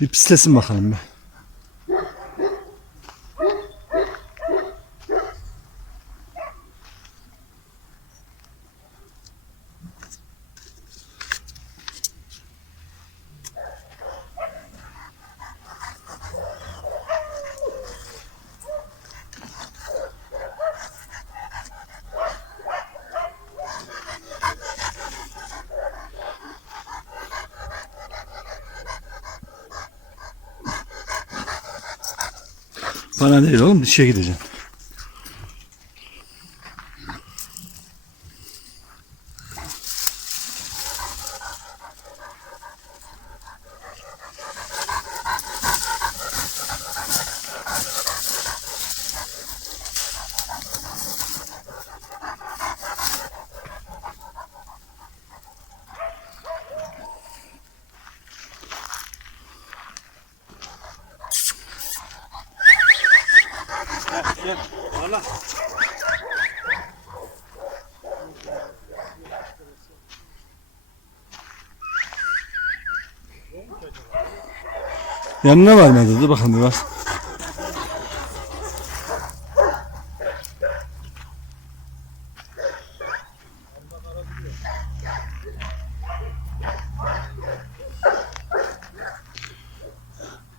Bir pislesin bakalım bir. Bana değil oğlum dişe gideceğim. Yanına varmadı. Dur bakalım bir bas.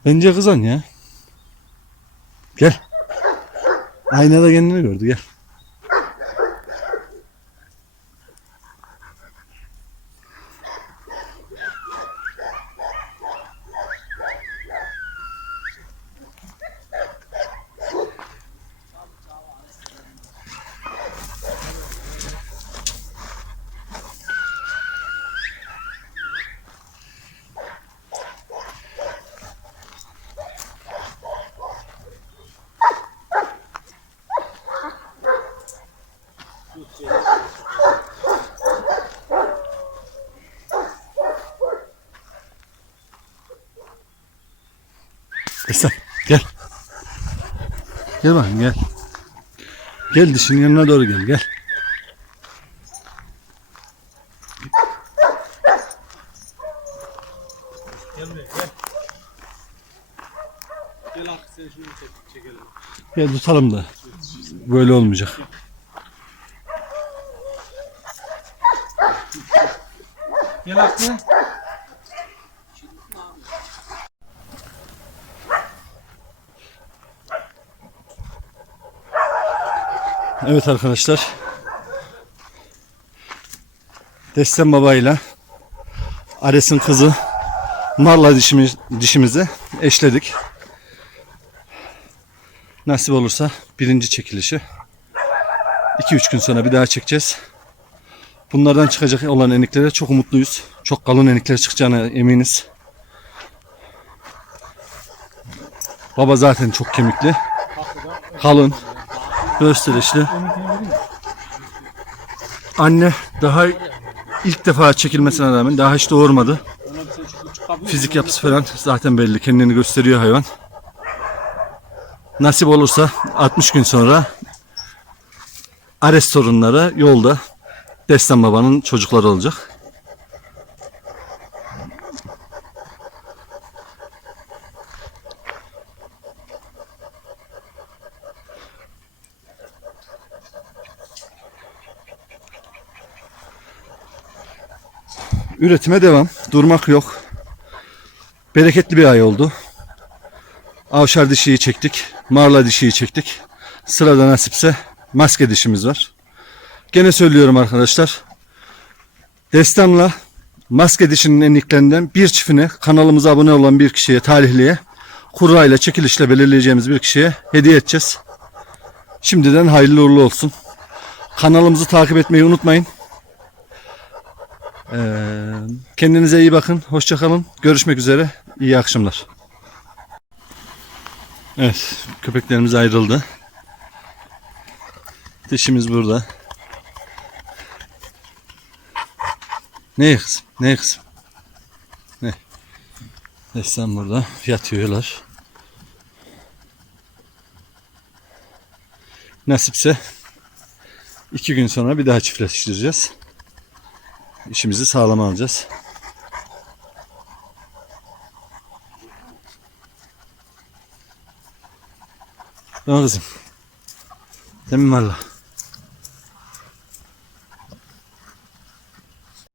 Bence kızan ya. Gel. Aynada kendini gördü gel. Esen gel. Gel bakayım gel. Gel dişinin yanına doğru gel gel. Gel buraya gel. Gel artık sen şunu çek, çekelim. Gel tutalım da. Böyle olmayacak. Gel Hakkı. Evet arkadaşlar. Destem babayla Ares'in kızı Marla dişimiz, dişimizi eşledik. Nasip olursa birinci çekilişi 2-3 gün sonra bir daha çekeceğiz. Bunlardan çıkacak olan eniklere çok umutluyuz. Çok kalın enikler çıkacağına eminiz. Baba zaten çok kemikli. Kalın. Gösterişli. Anne daha ilk defa çekilmesine rağmen daha hiç doğurmadı. Fizik yapısı falan zaten belli. Kendini gösteriyor hayvan. Nasip olursa 60 gün sonra Ares torunları yolda Destan Baba'nın çocukları olacak. Üretime devam. Durmak yok. Bereketli bir ay oldu. Avşar dişiyi çektik. Marla dişiyi çektik. Sırada nasipse maske dişimiz var. Gene söylüyorum arkadaşlar. Destanla maske dişinin eniklerinden bir çiftini kanalımıza abone olan bir kişiye talihliye kurayla çekilişle belirleyeceğimiz bir kişiye hediye edeceğiz. Şimdiden hayırlı uğurlu olsun. Kanalımızı takip etmeyi unutmayın. Ee, kendinize iyi bakın. Hoşça kalın. Görüşmek üzere. İyi akşamlar. Evet, köpeklerimiz ayrıldı. Dişimiz burada. Ne kızım? Ne kızım? Ne? Destan burada. Yatıyorlar. Nasipse iki gün sonra bir daha çiftleştireceğiz işimizi sağlama alacağız. Tamam kızım. Demin valla.